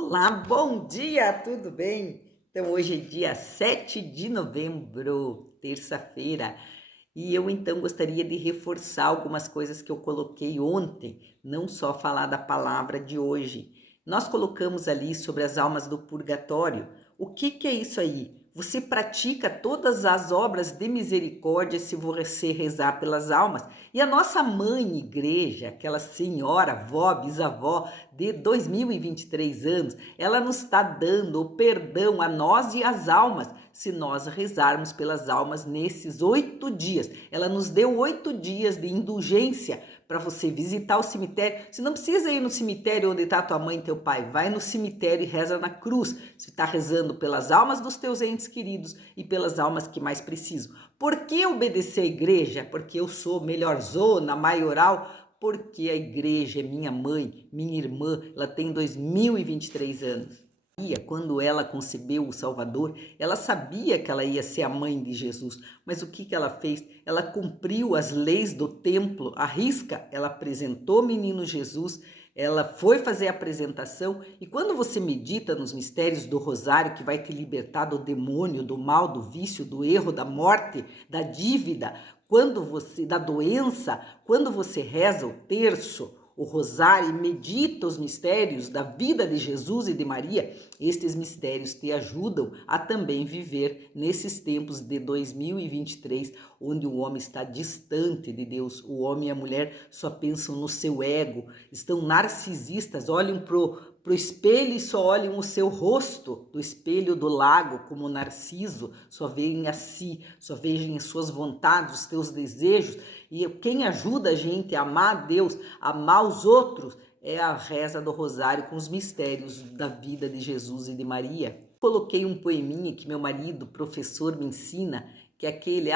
Olá, bom dia, tudo bem? Então, hoje é dia 7 de novembro, terça-feira, e eu então gostaria de reforçar algumas coisas que eu coloquei ontem, não só falar da palavra de hoje. Nós colocamos ali sobre as almas do purgatório. O que é isso aí? Você pratica todas as obras de misericórdia se você rezar pelas almas. E a nossa mãe igreja, aquela senhora, avó, bisavó de 2023 anos, ela nos está dando o perdão a nós e às almas, se nós rezarmos pelas almas nesses 8 dias. Ela nos deu 8 dias de indulgência para você visitar o cemitério. Você não precisa ir no cemitério onde está tua mãe e teu pai. Vai no cemitério e reza na cruz. Você está rezando pelas almas dos teus entes queridos e pelas almas que mais precisam. Por que obedecer à igreja? Porque eu sou melhorzona, maioral. Porque a igreja é minha mãe, minha irmã. Ela tem 2023 anos. Quando ela concebeu o Salvador, ela sabia que ela ia ser a mãe de Jesus, mas o que ela fez? Ela cumpriu as leis do templo à risca, ela apresentou o menino Jesus, ela foi fazer a apresentação, e quando você medita nos mistérios do rosário, que vai te libertar do demônio, do mal, do vício, do erro, da morte, da dívida, da doença, quando você reza o terço, o rosário, e medita os mistérios da vida de Jesus e de Maria, estes mistérios te ajudam a também viver nesses tempos de 2023, onde o homem está distante de Deus. O homem e a mulher só pensam no seu ego, estão narcisistas, olham pro espelho e só olham o seu rosto do espelho do lago, como Narciso, só veem a si, só veem as suas vontades, os teus desejos. E quem ajuda a gente a amar a Deus, a amar os outros, é a reza do rosário com os mistérios da vida de Jesus e de Maria. Coloquei um poeminha que meu marido, professor, me ensina, que é aquele,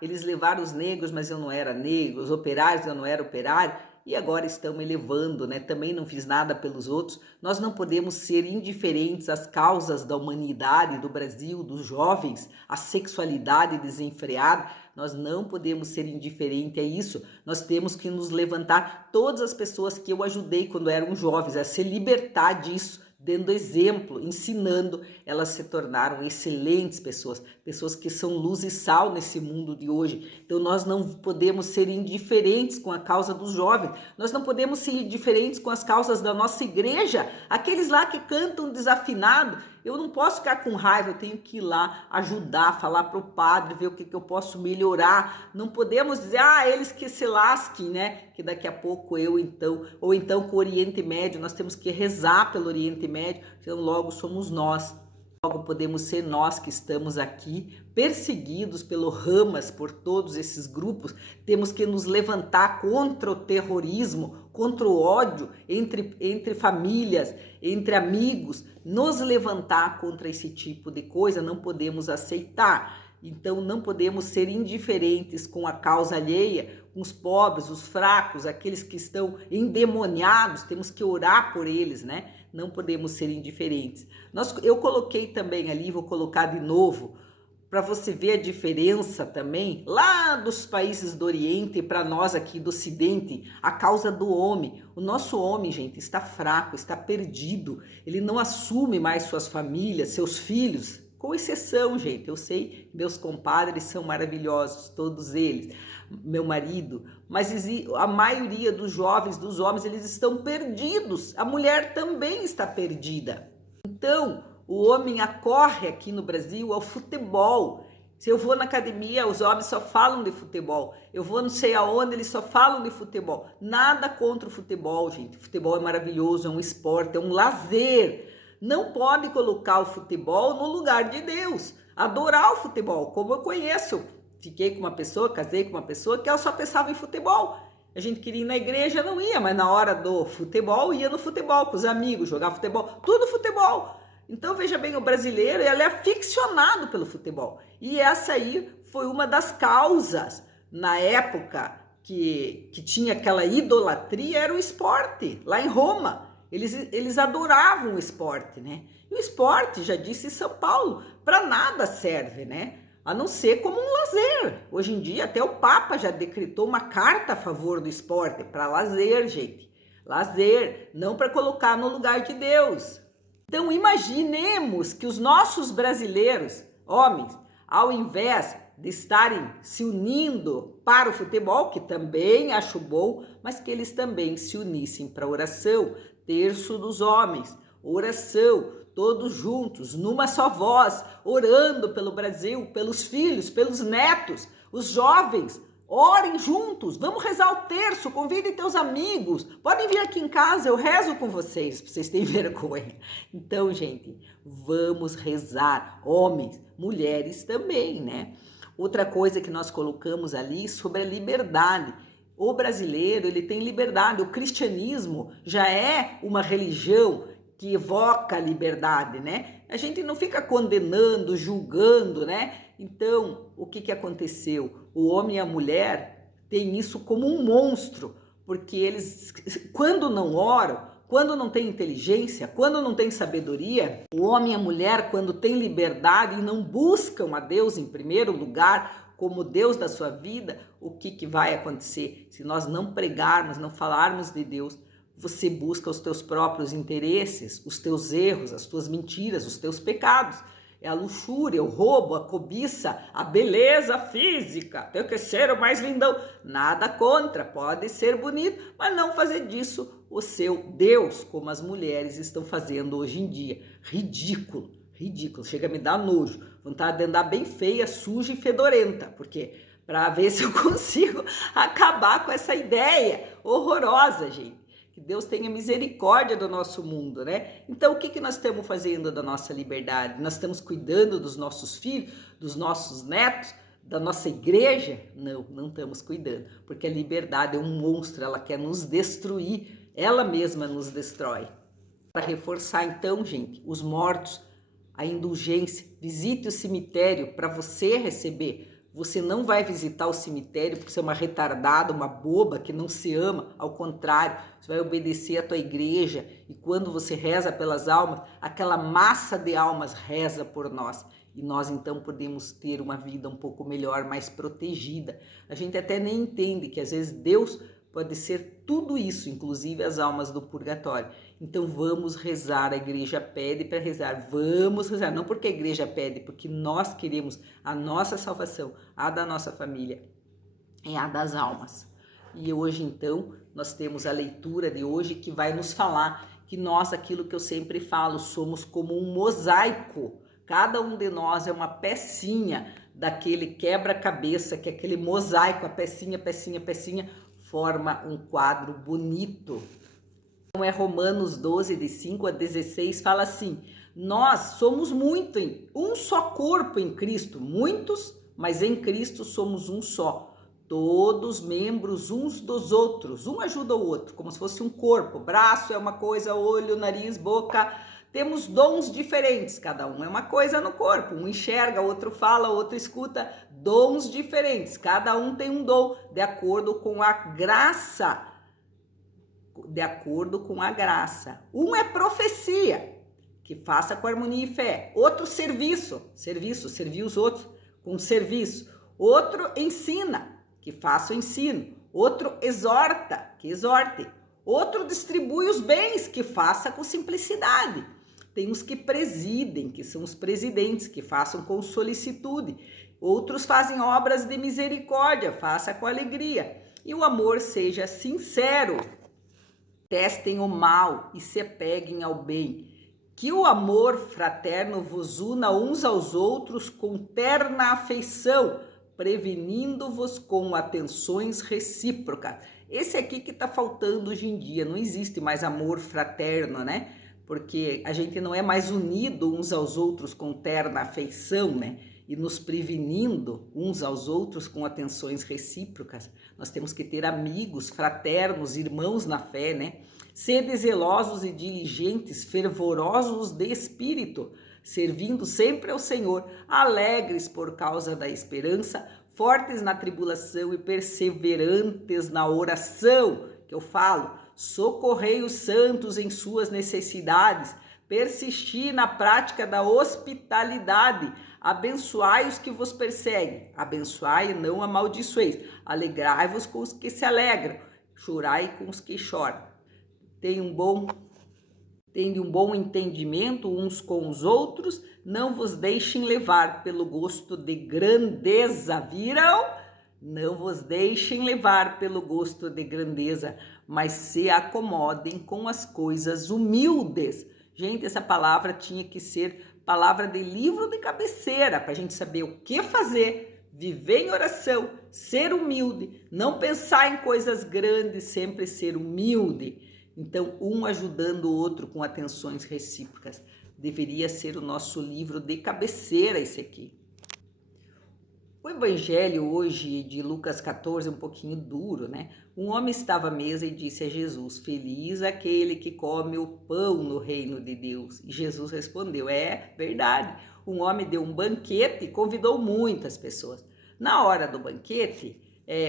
eles levaram os negros, mas eu não era negro, os operários, eu não era operário, e agora estão me levando, né? Também não fiz nada pelos outros. Nós não podemos ser indiferentes às causas da humanidade, do Brasil, dos jovens, à sexualidade desenfreada. Nós não podemos ser indiferentes a isso. Nós temos que nos levantar, todas as pessoas que eu ajudei quando eram jovens, a se libertar disso, dando exemplo, ensinando, elas se tornaram excelentes pessoas, pessoas que são luz e sal nesse mundo de hoje. Então nós não podemos ser indiferentes com a causa dos jovens, nós não podemos ser indiferentes com as causas da nossa igreja, aqueles lá que cantam desafinado. Eu não posso ficar com raiva, eu tenho que ir lá ajudar, falar para o padre, ver o que eu posso melhorar. Não podemos dizer, eles que se lasquem, né? Que daqui a pouco ou então com o Oriente Médio, nós temos que rezar pelo Oriente Médio, então logo somos nós. Logo podemos ser nós que estamos aqui, perseguidos pelo Hamas, por todos esses grupos. Temos que nos levantar contra o terrorismo, contra o ódio entre famílias, entre amigos. Nos levantar contra esse tipo de coisa, não podemos aceitar. Então não podemos ser indiferentes com a causa alheia, com os pobres, os fracos, aqueles que estão endemoniados, temos que orar por eles, né? Não podemos ser indiferentes. Eu coloquei também ali, vou colocar de novo, para você ver a diferença também, lá dos países do Oriente para nós aqui do Ocidente, a causa do homem. O nosso homem, gente, está fraco, está perdido, ele não assume mais suas famílias, seus filhos, com exceção, gente, eu sei, meus compadres são maravilhosos, todos eles, meu marido, mas a maioria dos jovens, dos homens, eles estão perdidos, a mulher também está perdida. Então, o homem acorre aqui no Brasil ao futebol. Se eu vou na academia, os homens só falam de futebol. Eu vou não sei aonde, eles só falam de futebol. Nada contra o futebol, gente. O futebol é maravilhoso, é um esporte, é um lazer. Não pode colocar o futebol no lugar de Deus. Adorar o futebol, como eu conheço. Fiquei com uma pessoa, casei com uma pessoa que ela só pensava em futebol. A gente queria ir na igreja, não ia, mas na hora do futebol, ia no futebol, com os amigos, jogar futebol, tudo futebol. Então veja bem, o brasileiro, ele é aficionado pelo futebol. E essa aí foi uma das causas, na época que tinha aquela idolatria, era o esporte, lá em Roma. Eles adoravam o esporte, né? E o esporte, já disse São Paulo, para nada serve, né? A não ser como um lazer. Hoje em dia, até o Papa já decretou uma carta a favor do esporte, para lazer, gente. Lazer, não para colocar no lugar de Deus. Então, imaginemos que os nossos brasileiros, homens, ao invés de estarem se unindo para o futebol, que também acho bom, mas que eles também se unissem para a oração, terço dos homens, oração, todos juntos, numa só voz, orando pelo Brasil, pelos filhos, pelos netos, os jovens. Orem juntos, vamos rezar o terço, convidem teus amigos, podem vir aqui em casa, eu rezo com vocês, pra vocês terem vergonha. Então, gente, vamos rezar, homens, mulheres também, né? Outra coisa que nós colocamos ali sobre a liberdade. O brasileiro, ele tem liberdade, o cristianismo já é uma religião que evoca a liberdade, né? A gente não fica condenando, julgando, né? Então, o que aconteceu? O homem e a mulher têm isso como um monstro, porque eles, quando não oram, quando não tem inteligência, quando não tem sabedoria, o homem e a mulher, quando tem liberdade e não buscam a Deus em primeiro lugar, como Deus da sua vida, o que vai acontecer? Se nós não pregarmos, não falarmos de Deus, você busca os teus próprios interesses, os teus erros, as tuas mentiras, os teus pecados. É a luxúria, o roubo, a cobiça, a beleza física. Tem que ser o mais lindão. Nada contra, pode ser bonito, mas não fazer disso o seu Deus, como as mulheres estão fazendo hoje em dia. Ridículo, ridículo. Chega a me dar nojo. Vontade de andar bem feia, suja e fedorenta. Porque para ver se eu consigo acabar com essa ideia horrorosa, gente. Que Deus tenha misericórdia do nosso mundo, né? Então, o que nós estamos fazendo da nossa liberdade? Nós estamos cuidando dos nossos filhos, dos nossos netos, da nossa igreja? Não, não estamos cuidando, porque a liberdade é um monstro, ela quer nos destruir, ela mesma nos destrói. Para reforçar, então, gente, os mortos, a indulgência, visite o cemitério para você receber. Você não vai visitar o cemitério porque você é uma retardada, uma boba que não se ama. Ao contrário, você vai obedecer à tua igreja. E quando você reza pelas almas, aquela massa de almas reza por nós. E nós então podemos ter uma vida um pouco melhor, mais protegida. A gente até nem entende que às vezes Deus pode ser tudo isso, inclusive as almas do purgatório. Então vamos rezar, a igreja pede para rezar, vamos rezar, não porque a igreja pede, porque nós queremos a nossa salvação, a da nossa família, é a das almas. E hoje então, nós temos a leitura de hoje que vai nos falar que nós, aquilo que eu sempre falo, somos como um mosaico, cada um de nós é uma pecinha daquele quebra-cabeça, que é aquele mosaico, a pecinha, pecinha, pecinha, forma um quadro bonito. Então é Romanos 12, de 5 a 16, fala assim: nós somos muito em um só corpo em Cristo, muitos, mas em Cristo somos um só. Todos membros uns dos outros, um ajuda o outro, como se fosse um corpo. Braço é uma coisa, olho, nariz, boca. Temos dons diferentes, cada um é uma coisa no corpo. Um enxerga, outro fala, outro escuta. Dons diferentes, cada um tem um dom, de acordo com a graça. De acordo com a graça. Um é profecia, que faça com harmonia e fé. Outro serviço, servir os outros com serviço. Outro ensina, que faça o ensino. Outro exorta, que exorte. Outro distribui os bens, que faça com simplicidade. Tem os que presidem, que são os presidentes, que façam com solicitude. Outros fazem obras de misericórdia, faça com alegria. E o amor seja sincero. Testem o mal e se apeguem ao bem. Que o amor fraterno vos una uns aos outros com terna afeição, prevenindo-vos com atenções recíprocas. Esse aqui que está faltando hoje em dia, não existe mais amor fraterno, né? Porque a gente não é mais unido uns aos outros com terna afeição, né? E nos prevenindo uns aos outros com atenções recíprocas. Nós temos que ter amigos, fraternos, irmãos na fé, né? Sede zelosos e diligentes, fervorosos de espírito, servindo sempre ao Senhor, alegres por causa da esperança, fortes na tribulação e perseverantes na oração, que eu falo, socorrei os santos em suas necessidades, persisti na prática da hospitalidade, abençoai os que vos perseguem, abençoai e não amaldiçoeis, alegrai-vos com os que se alegram, chorai com os que choram. Tenha um bom tende um bom entendimento uns com os outros, não vos deixem levar pelo gosto de grandeza, viram? Não vos deixem levar pelo gosto de grandeza, mas se acomodem com as coisas humildes. Gente, essa palavra tinha que ser palavra de livro de cabeceira, para a gente saber o que fazer, viver em oração, ser humilde, não pensar em coisas grandes, sempre ser humilde. Então, um ajudando o outro com atenções recíprocas. Deveria ser o nosso livro de cabeceira esse aqui. O evangelho hoje de Lucas 14 é um pouquinho duro, né? Um homem estava à mesa e disse a Jesus: feliz aquele que come o pão no reino de Deus. E Jesus respondeu: é verdade. Um homem deu um banquete e convidou muitas pessoas. Na hora do banquete,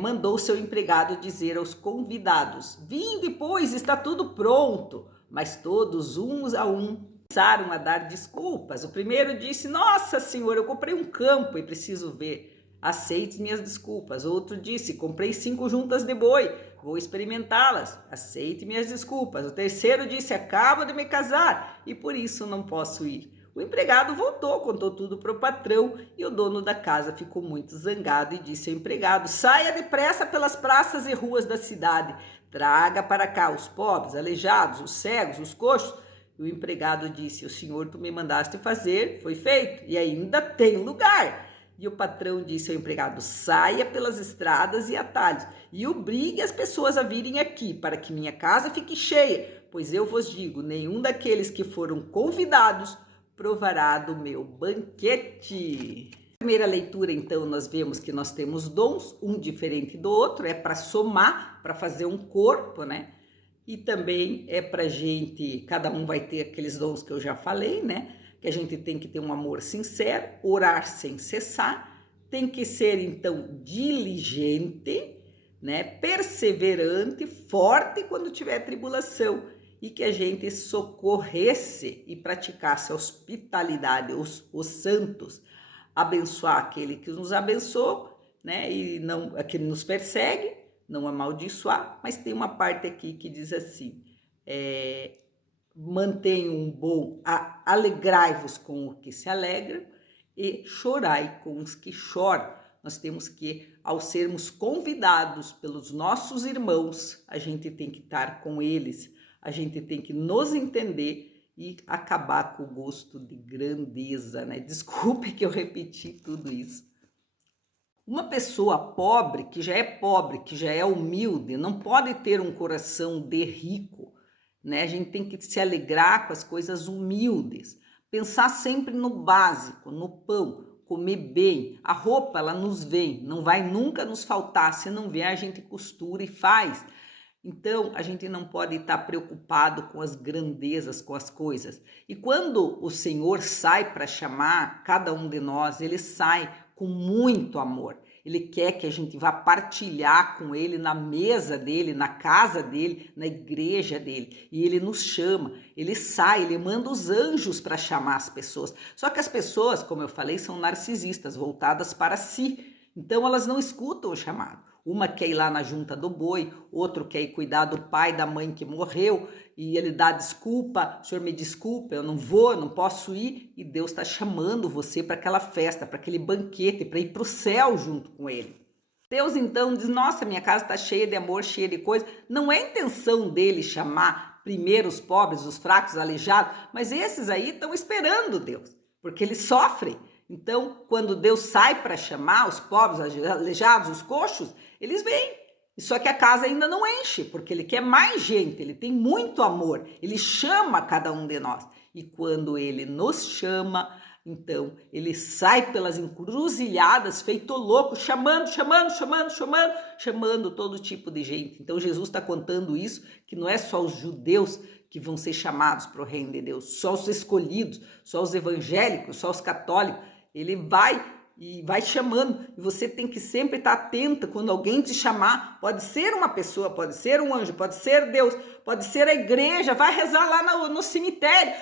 mandou seu empregado dizer aos convidados: vinde, pois, está tudo pronto. Mas todos, uns a um, começaram a dar desculpas. O primeiro disse: nossa, senhor, eu comprei um campo e preciso ver. Aceite minhas desculpas. Outro disse: comprei 5 juntas de boi, vou experimentá-las. Aceite minhas desculpas. O terceiro disse: acabo de me casar e por isso não posso ir. O empregado voltou, contou tudo para o patrão e o dono da casa ficou muito zangado e disse ao empregado: saia depressa pelas praças e ruas da cidade, traga para cá os pobres, aleijados, os cegos, os coxos. E o empregado disse: o senhor, tu me mandaste fazer, foi feito e ainda tem lugar. E o patrão disse ao empregado: saia pelas estradas e atalhos e obrigue as pessoas a virem aqui, para que minha casa fique cheia, pois eu vos digo, nenhum daqueles que foram convidados provará do meu banquete. Na primeira leitura, então, nós vemos que nós temos dons, um diferente do outro, é para somar, para fazer um corpo, né? E também é para gente, cada um vai ter aqueles dons que eu já falei, né? Que a gente tem que ter um amor sincero, orar sem cessar, tem que ser então diligente, né, perseverante, forte quando tiver tribulação e que a gente socorresse e praticasse a hospitalidade, os santos, abençoar aquele que nos abençoou, né, e não aquele que nos persegue, não amaldiçoar, mas tem uma parte aqui que diz assim: mantenham um bom, alegrai-vos com o que se alegram e chorai com os que choram. Nós temos que, ao sermos convidados pelos nossos irmãos, a gente tem que estar com eles, a gente tem que nos entender e acabar com o gosto de grandeza, né? Desculpe que eu repeti tudo isso. Uma pessoa pobre, que já é humilde, não pode ter um coração de rico, né? A gente tem que se alegrar com as coisas humildes, pensar sempre no básico, no pão, comer bem. A roupa, ela nos vem, não vai nunca nos faltar. Se não vier, a gente costura e faz. Então, a gente não pode estar preocupado com as grandezas, com as coisas. E quando o Senhor sai para chamar cada um de nós, ele sai com muito amor. Ele quer que a gente vá partilhar com ele na mesa dele, na casa dele, na igreja dele. E ele nos chama, ele sai, ele manda os anjos para chamar as pessoas. Só que as pessoas, como eu falei, são narcisistas, voltadas para si. Então elas não escutam o chamado. Uma quer ir lá na junta do boi, outro quer ir cuidar do pai, da mãe que morreu, e ele dá desculpa: o senhor me desculpa, eu não vou, eu não posso ir. E Deus está chamando você para aquela festa, para aquele banquete, para ir para o céu junto com ele. Deus então diz: nossa, minha casa está cheia de amor, cheia de coisa. Não é intenção dele chamar primeiro os pobres, os fracos, os aleijados, mas esses aí estão esperando Deus, porque eles sofrem. Então, quando Deus sai para chamar os pobres, os aleijados, os coxos, eles vêm. Só que a casa ainda não enche, porque ele quer mais gente, ele tem muito amor, ele chama cada um de nós. E quando ele nos chama, então ele sai pelas encruzilhadas, feito louco, chamando todo tipo de gente. Então Jesus está contando isso, que não é só os judeus que vão ser chamados para o reino de Deus, só os escolhidos, só os evangélicos, só os católicos. Ele vai chamando, e você tem que sempre estar atenta quando alguém te chamar. Pode ser uma pessoa, pode ser um anjo, pode ser Deus, pode ser a igreja. Vai rezar lá no cemitério.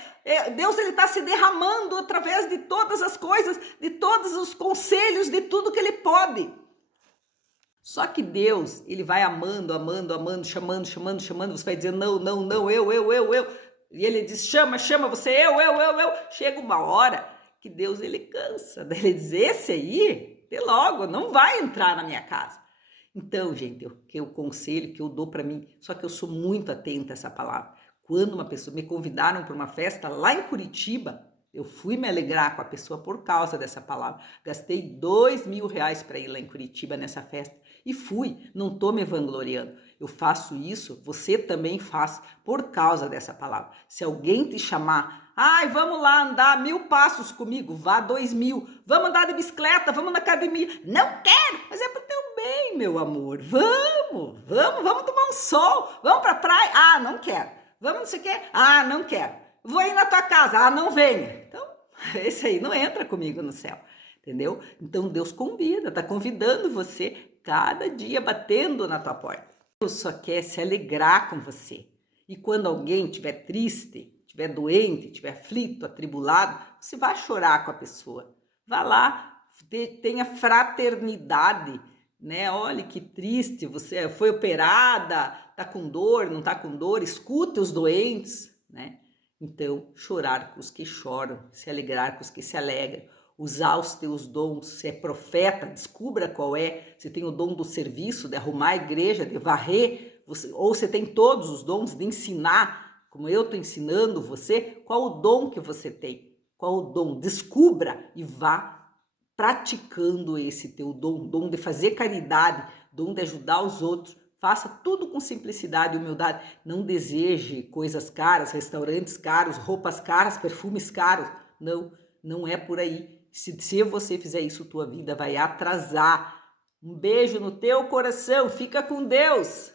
Deus, ele está se derramando através de todas as coisas, de todos os conselhos, de tudo que ele pode. Só que Deus, ele vai amando, chamando. Você vai dizer: não, eu. E ele diz, chama, você, eu. Chega uma hora que Deus, ele cansa. Daí ele diz, esse aí, de logo, não vai entrar na minha casa. Então, gente, o conselho que eu dou para mim, só que eu sou muito atenta a essa palavra. Quando uma pessoa me convidaram para uma festa lá em Curitiba, eu fui me alegrar com a pessoa por causa dessa palavra. Gastei R$2.000 para ir lá em Curitiba nessa festa. E fui, não estou me vangloriando. Eu faço isso, você também faz por causa dessa palavra. Se alguém te chamar, ai, vamos lá andar 1.000 passos comigo, vá 2.000. Vamos andar de bicicleta, vamos na academia. Não quero, mas é pro teu bem, meu amor. Vamos tomar um sol. Vamos pra praia. Ah, não quero. Vamos não sei o quê. Ah, não quero. Vou ir na tua casa. Ah, não venha. Então, esse aí não entra comigo no céu, entendeu? Então Deus convida, tá convidando você cada dia, batendo na tua porta. Deus só quer se alegrar com você. E quando alguém estiver triste, estiver doente, estiver aflito, atribulado, você vai chorar com a pessoa. Vá lá, tenha fraternidade, né? Olha que triste, você foi operada, tá com dor, não tá com dor, escuta os doentes, né? Então, chorar com os que choram, se alegrar com os que se alegram, usar os teus dons, se é profeta, descubra qual é, se tem o dom do serviço, de arrumar a igreja, de varrer, ou você tem todos os dons de ensinar, como eu estou ensinando você, qual o dom que você tem, qual o dom, descubra e vá praticando esse teu dom de fazer caridade, dom de ajudar os outros. Faça tudo com simplicidade e humildade. Não deseje coisas caras, restaurantes caros, roupas caras, perfumes caros. Não, não é por aí. Se você fizer isso, tua vida vai atrasar. Um beijo no teu coração. Fica com Deus.